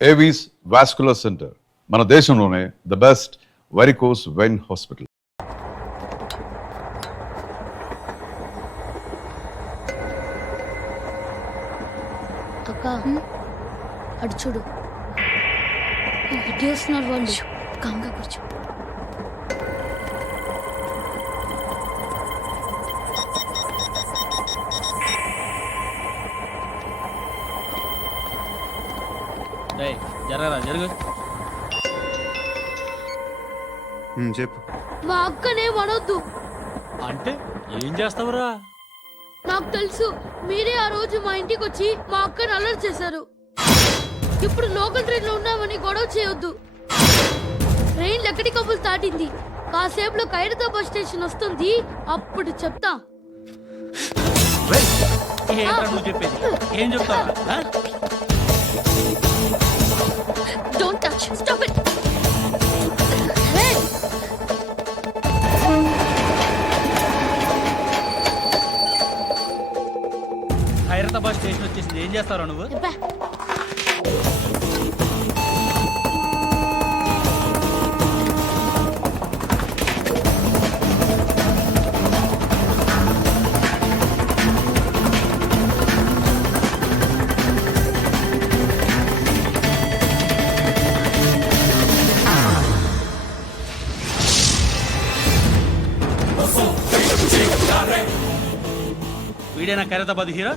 Avis vascular centre, మన దేశంలోనే the best varicose vein hospital. అక్క అటు చూడు, ఇటు వస్తున్నారు వాళ్ళు. కాంగా కూర్చో. జరగరా జరుగు. చెప్పు. మా అక్కనే వనొద్దు. అంటే ఏం చేస్తావురా? నాకు తెలుసు, మీరే ఆ రోజు మా ఇంటికి వచ్చి మా అక్కని అలర్ట్ చేశారు. ఇప్పుడు లోకల్ ట్రైన్ లో ఉన్నామని గొడవ చేయొద్దు. ట్రైన్ ఎక్కడి కబుల్ దాటింది. కాసేపులో ఖైరతాబాద్ స్టేషన్ వస్తుంది, అప్పుడు చెప్తా. నువ్వు చెప్పేది ఏం చెప్తావా? Don't touch. Stop it. Hey. Khairatabad station వచ్చేసింది, ఏం చేస్తారా నువ్వు? వీడేనా ఖైరతాబాద్ హీరో?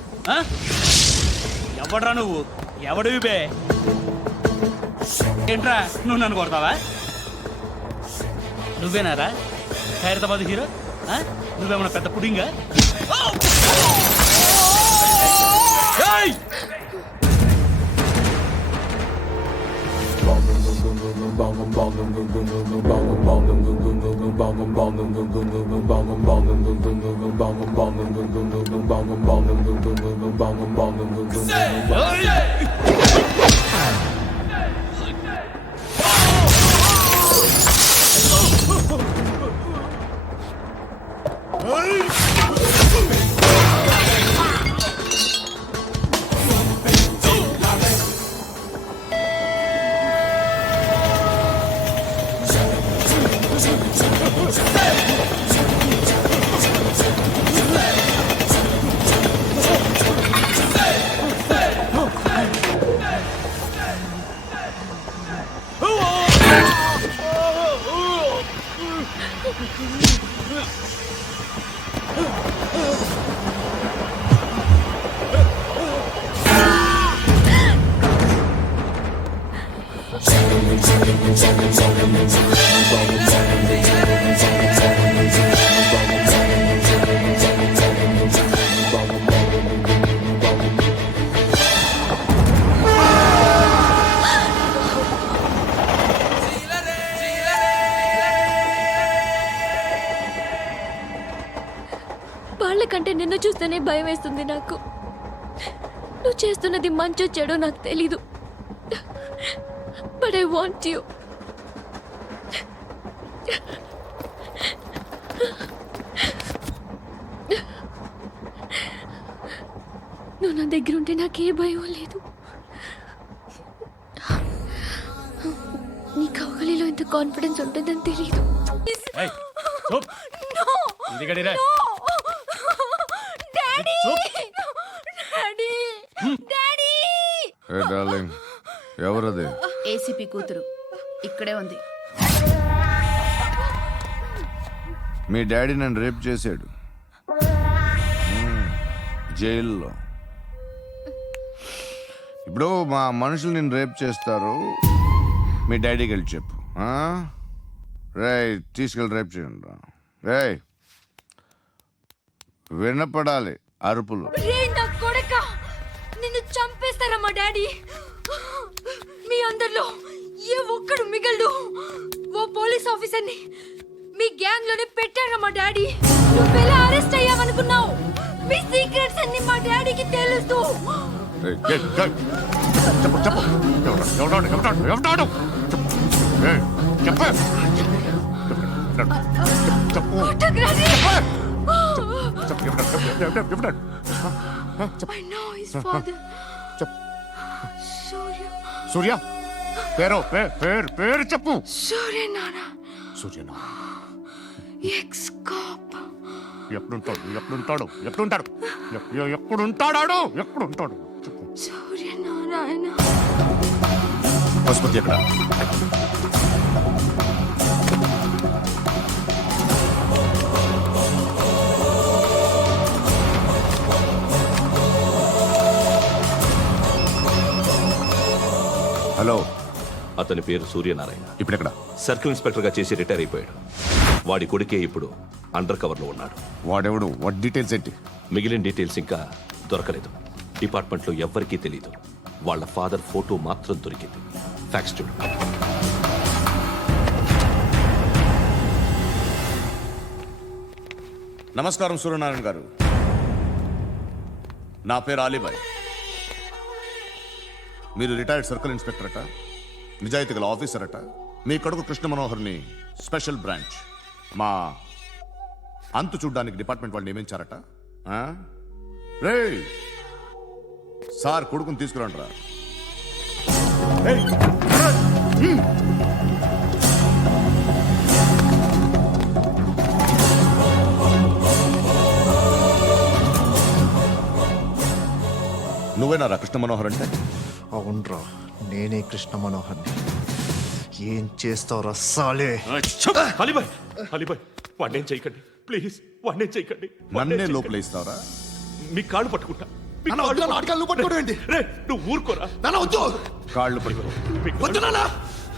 ఎవడ్రా నువ్వు? ఎవడివి బే? ఏంట్రా నువ్వు నన్ను కొడతావా? నువ్వేనారా ఖైరతాబాద్ హీరో? నువ్వేమన్నా పెద్ద పుడింగా? వాళ్ళకంటే నిన్ను చూస్తేనే భయం వేస్తుంది నాకు. నువ్వు చేస్తున్నది మంచో చెడో నాకు తెలీదు, బట్ ఐ వాంట్ యు. నువ్వు నా దగ్గర ఉంటే నాకే భయం లేదు. నీ కౌగలిలో ఇంత కాన్ఫిడెన్స్ ఉంటుందని తెలీదు. ఎవరది? ఏసీపీ కూతురు ఇక్కడే ఉంది. మీ డాడీ నన్ను రేప్ చేశాడు జైల్లో. ఇప్పుడు మా మనుషులు నిన్ను రేప్ చేస్తారు, మీ డాడీకి వెళ్ళి చెప్పు. రేయ్ తీసుకెళ్ళి రేప్ చేయండి. రేయ్ వినపడాలి అరుపులు. నిన్ను చంపేస్తారా మా డాడీ? మీ అందరిలో ఏ ఒక్కడు మిగలడు. ఓ పోలీస్ ఆఫీసర్ని మీ గ్యాంగ్ లోనే పెట్టారా మా డాడీ? నువ్వెలా అరెస్ట్ అయ్యావనుకున్నావు? మీ సీక్రెట్స్ అన్ని మా డాడీకి తెలుసు. I know his father. Surya. Surya పేరు చెప్పు. Suryanarayana Suryanarayana ex cop. ఎప్పుడుంటాడు చెప్పు. సూర్యనారాయణ పశుపతి ఎక్కడ? హలో, అతని పేరు సూర్యనారాయణ. ఇప్పుడెక్కడ? సర్కిల్ ఇన్స్పెక్టర్ గా చేసి రిటైర్ అయిపోయాడు. వాడి కొడుకే ఇప్పుడు అండర్ కవర్ లో ఉన్నాడు. వాడెవడు? వాట్ డీటెయిల్స్ ఏంటి? మిగిలిన డీటెయిల్స్ ఇంకా దొరకలేదు. డిపార్ట్మెంట్ లో ఎవ్వరికీ తెలియదు. వాళ్ళ ఫాదర్ ఫోటో మాత్రం దొరికింది. ఫ్యాక్స్ చూడు. నమస్కారం సూర్యనారాయణ గారు. నా పేరు అలీబాయ్. మీరు రిటైర్డ్ సర్కిల్ ఇన్స్పెక్టర్ అట, నిజాయితీ గల ఆఫీసర్ అట. మీ కొడుకు కృష్ణ మనోహర్ని స్పెషల్ బ్రాంచ్ మా అంతు చూడ్డానికి డిపార్ట్మెంట్ వాళ్ళు నియమించారట. రే సార్, కొడుకుని తీసుకురండి రా. నువ్వేనా కృష్ణ మనోహర్ అంటే? అవునరా, నేనే కృష్ణ మనోహర్ని. ఏం చేస్తావురా సాలే? అలీబాయ్ వాడినేం చేయకండి ప్లీజ్, వాడినేం చేయకండి. నన్నే లోపలేస్తావరా? మీ కాళ్ళు పట్టుకుంటా. నువ్వు ఊరుకోరా. కాళ్ళు పట్టుకో.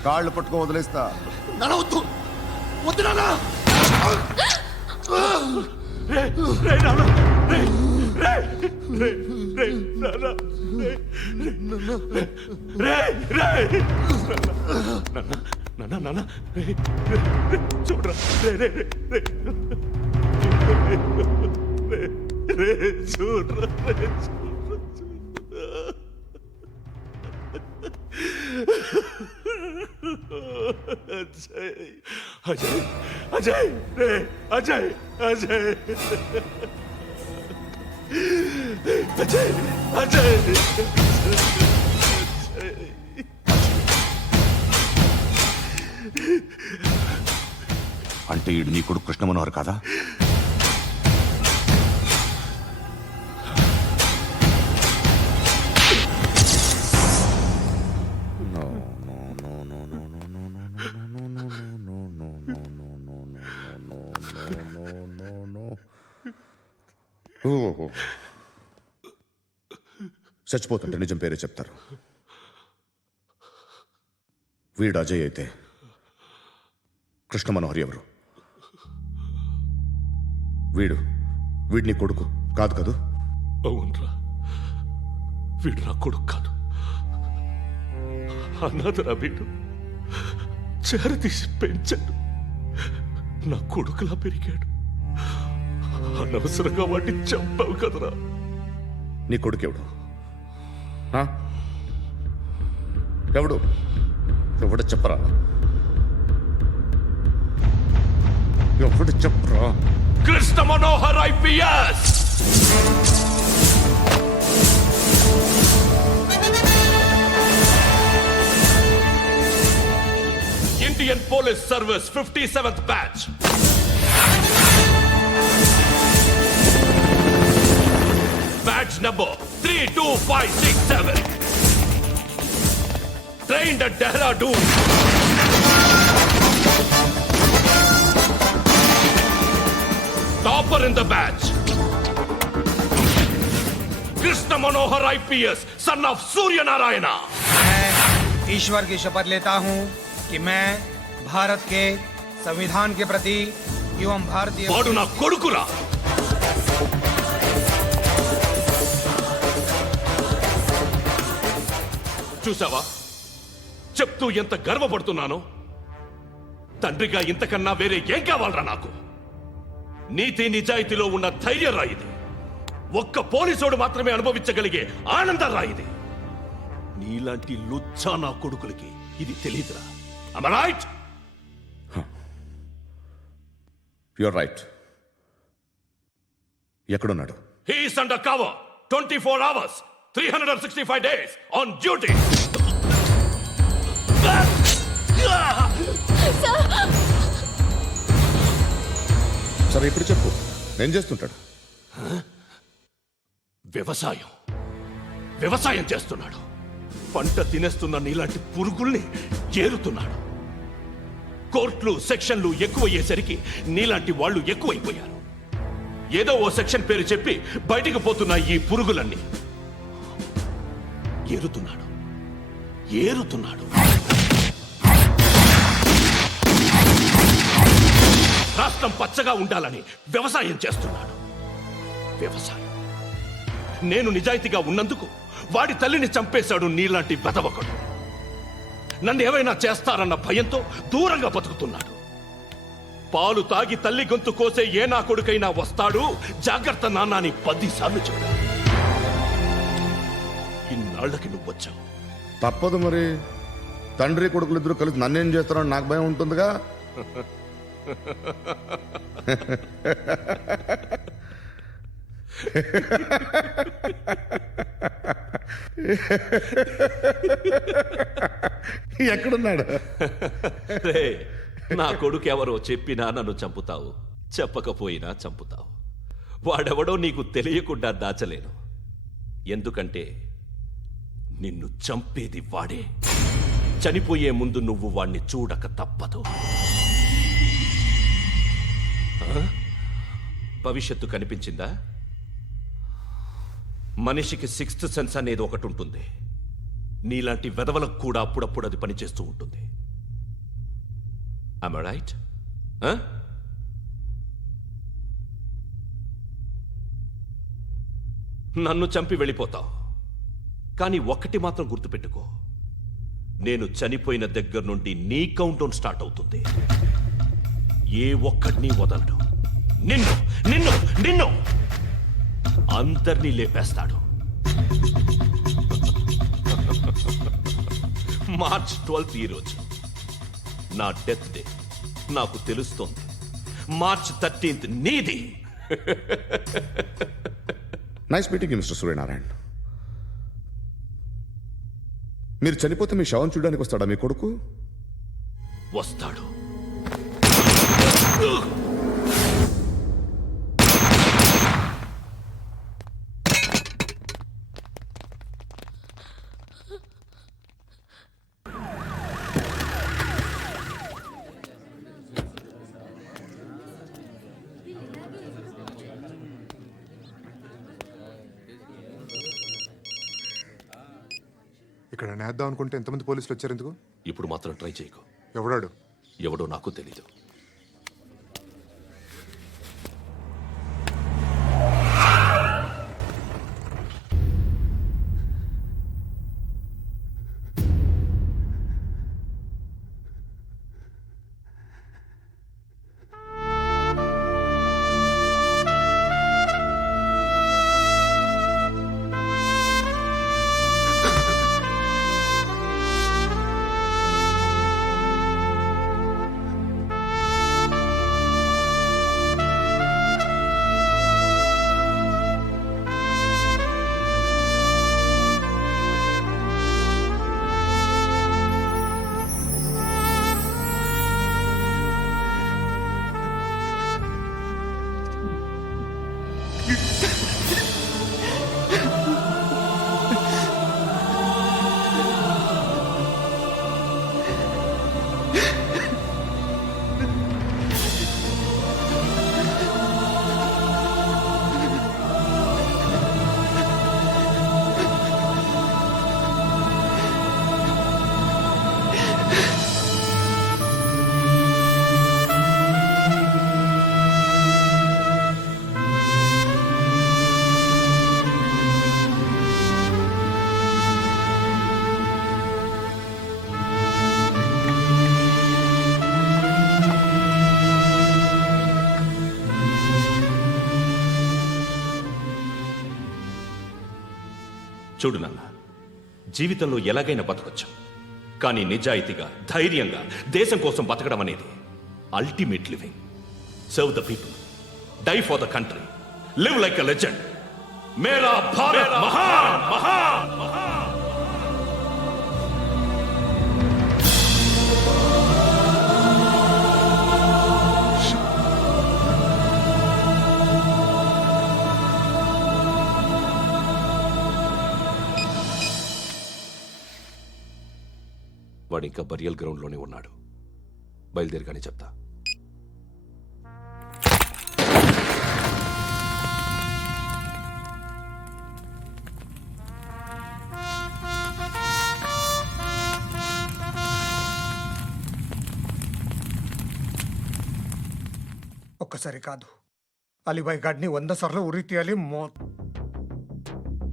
కాళ్ళు పట్టుకో వదిలేస్తా. రే, రే, నాన్న, రే, రే, రే, రే, నాన్న, రే, రే, రే, నాన్న, నాన్న, రే, రే, రే, చూడరా, రే, రే, రే, రే, రే, రే, చూడరా, రే, అజయ్, అజయ్, అజయ్, రే, అజయ్, అజయ్, అజయ్, అజయ్, అంటే ఈడు నీ కొడుకు కృష్ణ మనోహర్ కాదా? చచ్చిపోతుంటే నిజం పేరే చెప్తారు. వీడు అజయ్ అయితే కృష్ణ మనోహర్ ఎవరు? వీడిని కొడుకు కాదు కదూ? అవునరా, వీడు నా కొడుకు కాదు. అన్నదరా వీడు. చేరతీసి పెంచాడు. నా కొడుకులా పెరిగాడు. అనవసరంగా వాడిని చంపావు కదరా. నీ కొడుకెవడు? ఎవడు? ఎవడు చెప్పరా? ఎవడు చెప్పరా? Krishna Manohar IPS. Indian police service 57th batch. Badge number 32567. Trained at Dehradun. Topper in the batch. Krishna Manohar IPS, son of Surya Narayana. मैं ईश्वर की शपथ लेता हूं कि मैं भारत के संविधान के प्रति एवं भारतीय వాడు నా కొడుకురా. చూసావా, చెప్తూ ఎంత గర్వపడుతున్నానో. తండ్రిగా ఇంతకన్నా వేరే ఏం కావాలరా నాకు? నీతి నిజాయితీలో ఉన్న ధైర్యం రా ఇది. ఒక్క పోలీసోడు మాత్రమే అనుభవించగలిగే ఆనందం రా ఇది. నీలాంటి లుచ్చా నా కొడుకులకి ఇది తెలీదురా. Am I right? You're right. ఎక్కడున్నాడు? He is under cover 24 hours 365 days on duty. సరే ఇప్పుడు చెప్పు ఏం చేస్తుంటాడు? వ్యవసాయం చేస్తున్నాడు. పంట తినేస్తున్న నీలాంటి పురుగుల్ని ఏరుతున్నాడు. కోర్టులు సెక్షన్లు ఎక్కువయ్యేసరికి నీలాంటి వాళ్ళు ఎక్కువైపోయారు. ఏదో ఓ సెక్షన్ పేరు చెప్పి బయటికి పోతున్న ఈ పురుగులన్నీ ఏరుతున్నాడు. రాష్ట్రం పచ్చగా ఉండాలని వ్యవసాయం చేస్తున్నాడు. నేను నిజాయితీగా ఉన్నందుకు వాడి తల్లిని చంపేశాడు నీలాంటి వెధవకుడు. నన్ను ఏమైనా చేస్తారన్న భయంతో దూరంగా బతుకుతున్నాడు. పాలు తాగి తల్లి గొంతు కోసే ఏ నా కొడుకైనా వస్తాడు, జాగ్రత్త నాన్న అని 10 సార్లు చెప్పాడు. ఇన్నాళ్లకి నువ్వు వచ్చావు. తప్పదు మరి, తండ్రి కొడుకులు ఇద్దరు కలిసి నన్నేం చేస్తారని నాకు భయం ఉంటుందిగా. ఎక్కడున్నాడు? రే, నా కొడుకు ఎవరో చెప్పినా నన్ను చంపుతావు, చెప్పకపోయినా చంపుతావు. వాడెవడో నీకు తెలియకుండా దాచలేను. ఎందుకంటే నిన్ను చంపేది వాడే. చనిపోయే ముందు నువ్వు వాణ్ణి చూడక తప్పదు. భవిష్యత్తు కనిపించిందా? మనిషికి 6th సెన్స్ అనేది ఒకటి ఉంటుంది. నీలాంటి వెధవలకు కూడా అప్పుడప్పుడు అది పనిచేస్తూ ఉంటుంది. Am I right? నన్ను చంపి వెళ్ళిపోతావు, కానీ ఒక్కటి మాత్రం గుర్తుపెట్టుకో, నేను చనిపోయిన దగ్గర నుండి నీ కౌంటౌన్ స్టార్ట్ అవుతుంది. ఏ ఒక్కడిని వదలడు. నిన్ను నిన్ను నిన్ను అందరినీ లేపేస్తాడు. మార్చ్ 12 ఈ రోజు నా డెత్ డే. నాకు తెలుస్తోంది మార్చ్ 13 నీది. Nice meeting mister Suryanarayana. మీరు చనిపోతే మీ శవం చూడడానికి వస్తాడా మీ కొడుకు? వస్తాడు. ఇక్కడ నేద్దాం అనుకుంటే ఎంతమంది పోలీసులు వచ్చారు ఎందుకు? ఇప్పుడు మాత్రం ట్రై చేయకు. ఎవడాడు? ఎవడో నాకు తెలీదు. చూడు నాన్న, జీవితంలో ఎలాగైనా బతకొచ్చు, కానీ నిజాయితీగా ధైర్యంగా దేశం కోసం బతకడం అనేది ultimate living. Serve the people, die for the country, live like a legend. మేరా భారత్ మహాన్ మహాన్ మహాన్. వాడు ఇంకా బరియల్ గ్రౌండ్లోనే ఉన్నాడు. బయలుదేరగానే చెప్తా. ఒక్కసారి కాదు, అలీబాయ్ గాడిని 100 సార్లు ఉరి తీయాలి.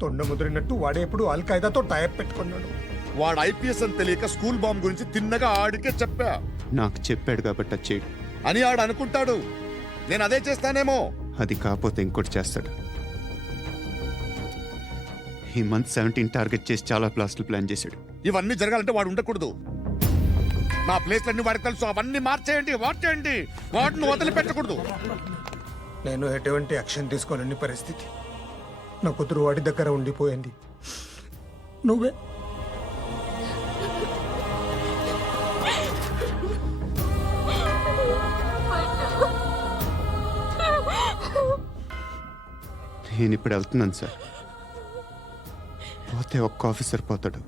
తొండ ముదిరినట్టు వాడే ఎప్పుడు అల్ ఖైదాతో టైప్ పెట్టుకున్నాడు. వాడు ఐపీఎస్ అని తెలియక స్కూల్ బాంబ్ గురించి తిన్నగా ఆడికే చెప్పా నాకు చెప్పాడు కాబట్టి అది చేయడు. అని ఆడు అనుకుంటాడు. నేను అదే చేస్తానేమో. అది కాకపోతే ఇంకోటి చేస్తాడు. ఈ మంత్ 17 టార్గెట్ చేసి చాలా ప్లాస్టులు ప్లాన్ చేశాడు. ఇవన్నీ జరగాలంటే వాడు ఉండకూడదు. నా ప్లేస్లన్నీ వాడికి తెలుసు. అవన్నీ మార్చేయండి, వాటేయండి. వాటిని వదిలిపెట్టకూడదు. నేను ఎటువంటి యాక్షన్ తీసుకోలేని పరిస్థితి. నా కూతురు వాడి దగ్గర ఉండిపోయింది. నువ్వే నేను ఇప్పుడు వెళ్తున్నాను సార్. పోతే ఒక్క ఆఫీసర్ పోతాడు,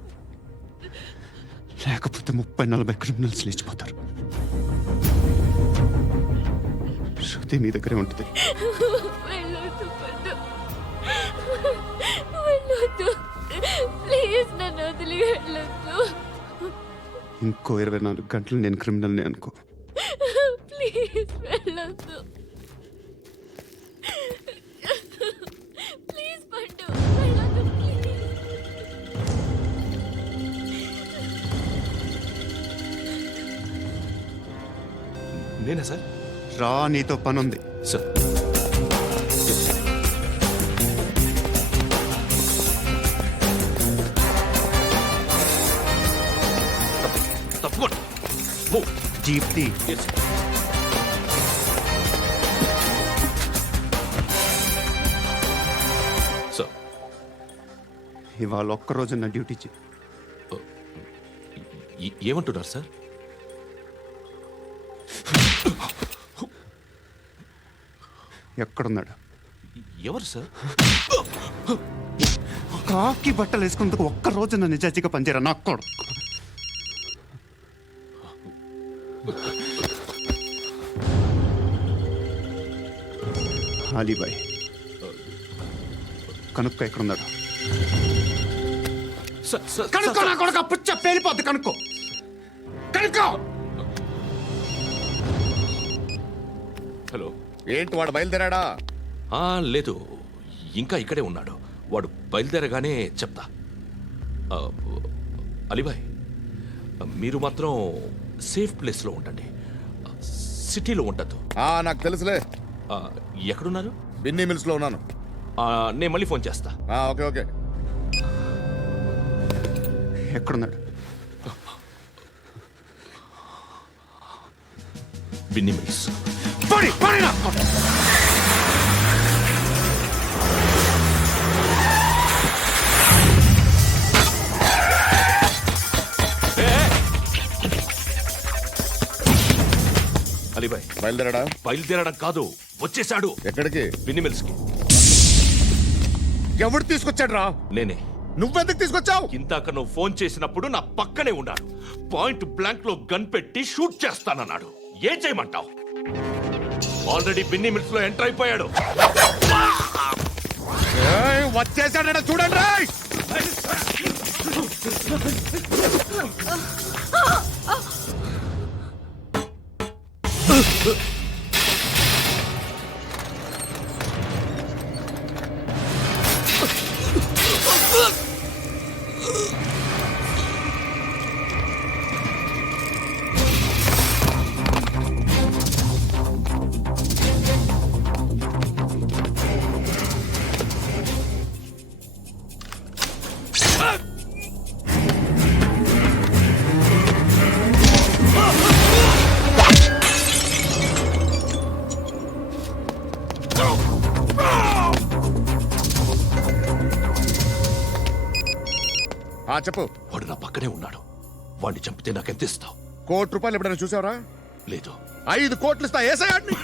లేకపోతే 30-40 క్రిమినల్స్ లేచిపోతారు. శృతి మీ దగ్గరే ఉంటుంది. వెళ్ళొద్దు పద్దు. వెళ్ళొద్దు. ప్లీజ్ నన్ను వదిలి వెళ్ళొద్దు. ఇంకో 24 గంటలు నేను క్రిమినల్ని అనుకో. ప్లీజ్ వెళ్ళొద్దు. ప్లీజ్ పట్టు వెళ్ళొద్దు. ప్లీజ్. నేనా సార్? రా, నీతో పని ఉంది. సార్ తప్పకుండా. జీప్తి సార్ ఇవాళ ఒక్కరోజు నా డ్యూటీ చేయి. ఏమంటున్నారు సార్? ఎక్కడున్నాడు? ఎవరు సార్? కాకి బట్టలు వేసుకున్నందుకు ఒక్కరోజు నా నిజాజీగా పనిచేయరా నాకు కూడా. అలీబాయ్ కనుక్కో ఎక్కడున్నాడు. కనుక్కో నా కొడుకు. పుచ్చ పేలిపోద్ది. కనుక్కో కనుక్కో. హలో. ఏంటి వాడు బయలుదేరాడా? లేదు, ఇంకా ఇక్కడే ఉన్నాడు. వాడు బయలుదేరగానే చెప్తా. అలీబాయ్, మీరు మాత్రం సేఫ్ ప్లేస్లో ఉండండి. సిటీలో ఉండద్దు. నాకు తెలుసులే. ఎక్కడున్నారు? బిన్నీ మిల్స్ లో ఉన్నాను. నేను మళ్ళీ ఫోన్ చేస్తా. Okay okay. ఎక్కడున్నాడు? బిన్నీ మిల్స్. అలీబాయ్ బయలుదేరాడా? బయలుదేరడం కాదు, వచ్చేసాడు. ఎక్కడికి? బిన్నీ మిల్స్ కి. ఎవడు తీసుకొచ్చాడు రా? నేనే. నువ్వెందుకు తీసుకొచ్చావు? ఇందాక నువ్వు ఫోన్ చేసినప్పుడు నా పక్కనే ఉన్నాడు. పాయింట్ బ్లాంక్ లో గన్ పెట్టి షూట్ చేస్తానన్నాడు. ఏం చేయమంటావు? ఆల్రెడీ బిన్నీ మిల్స్ లో ఎంటర్ అయిపోయాడు. వచ్చేసాడ చూడండి రా. చెప్పు. వాడు నా పక్కనే ఉన్నాడు. వాడిని చంపితే నాకెంత ఇస్తావు? ₹1 ఎప్పుడైనా చూసావరా? లేదు. 5 కోట్లు ఇస్తా. ఏసయాడిని.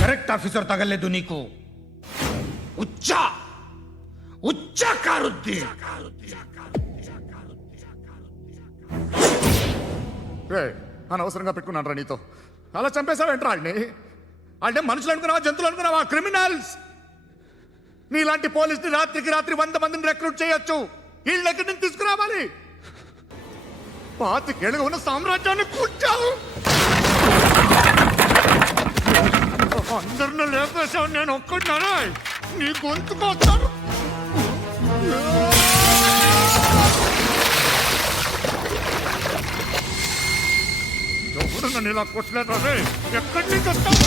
కరెక్ట్ ఆఫీసర్ తగలేదు నీకు. ఉచ్చా ఉచ్చా కారుద్ది. అనవసరంగా పెట్టుకున్నాను రా నీతో. అలా చంపేశావేంట్రా వాడిని? అంటే మనుషులు అనుకున్నావా, జంతువులు అనుకున్నావా? క్రిమినల్స్. నీలాంటి పోలీసుని రాత్రికి రాత్రి 100 మందిని రిక్రూట్ చేయొచ్చు. వీళ్ళ దగ్గర నుంచి తీసుకురావాలి. 25 ఏళ్ళుగా ఉన్న సామ్రాజ్యాన్ని కూర్చావు. అందరిని లేపేశావు, నేను ఒక్కడినారా? నీ గొంతుకొస్తాను. ఎవరు నన్ను ఇలా కొట్టలేదు రే? ఎక్కడి నుంచి వస్తావు?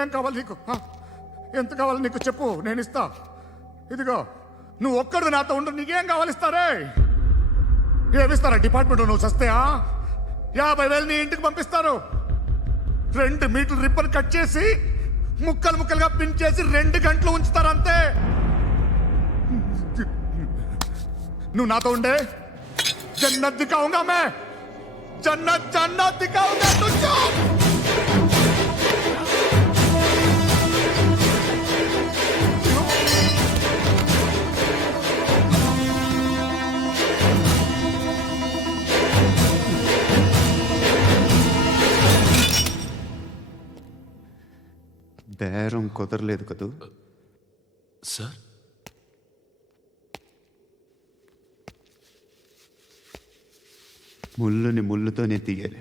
ఏం కావాలి నీకు? ఎంత కావాలి నీకు చెప్పు, నేను ఇస్తా. ఇదిగో నువ్వు ఒక్కడు నాతో ఉండు. నీకేం కావాలి ఇస్తారే? ఏమిస్తారా డిపార్ట్మెంట్? నువ్వు సస్తేయా? 50,000 నీ ఇంటికి పంపిస్తారు. 2 మీటర్లు రిబ్బన్ కట్ చేసి ముక్కలు ముక్కలుగా పిన్ చేసి 2 గంటలు ఉంచుతారు అంతే. నువ్వు నాతో ఉండే జన్నత్ దిఖాऊंगा मैं, జన్నత్ జన్నత్ దిఖాऊंगा तुझको. డాడ్ బేరం కుదరలేదు కదూ. సార్ ముళ్ళుని ముళ్ళుతోనే తీయాలి.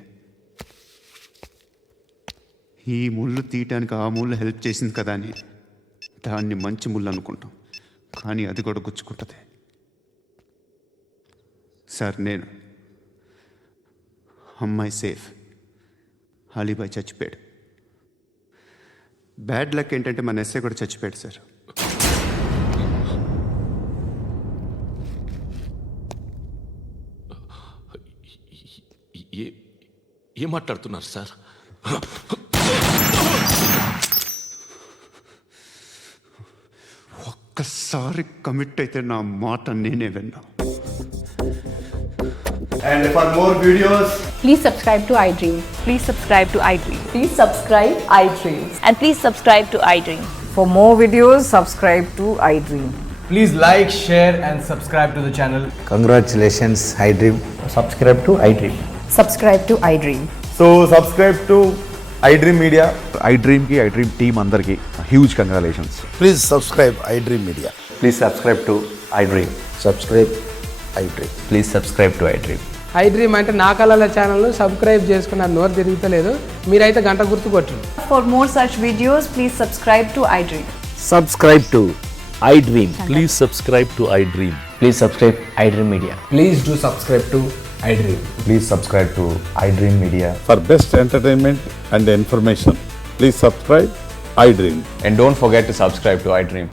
ఈ ముళ్ళు తీయటానికి ఆ ముళ్ళు హెల్ప్ చేసింది కదా అని దాన్ని మంచి ముళ్ళు అనుకుంటాం, కానీ అది కూడా గుచ్చుకుంటుంది. సార్ నేను అమ్మాయి సేఫ్, అలీబాయ్ చచ్చిపోయాడు. బ్యాడ్ లక్ ఏంటంటే మన ఎస్ఐ కూడా చచ్చిపోయాడు సార్. ఏం మాట్లాడుతున్నారు సార్? ఒక్కసారి కమిట్ అయితే నా మాట నేనే విన్నా. And for more videos, Please subscribe to iDream. Please subscribe to iDream. Please subscribe iDream. And please subscribe to iDream. For more videos, subscribe to iDream. Please like, share and subscribe to the channel. congratulations, iDream. Subscribe to iDream. Subscribe to iDream. So subscribe to iDream Media. iDream ki iDream team andarki huge congratulations. Please subscribe iDream Media. Please subscribe to iDream. Subscribe iDream. Please subscribe to iDream. iDream అంటే నా కళల ఛానల్ను subscribe చేసుకున్న నోరు తిరుగుతలేదు, మీరైతే గంట గుర్తు కొట్టండి. For more such videos, please subscribe to iDream. Subscribe to iDream. Please subscribe to iDream. Please subscribe iDream Media. Please do subscribe to iDream. Please subscribe to iDream Media. For best entertainment and information, please subscribe iDream. And don't forget to subscribe to iDream.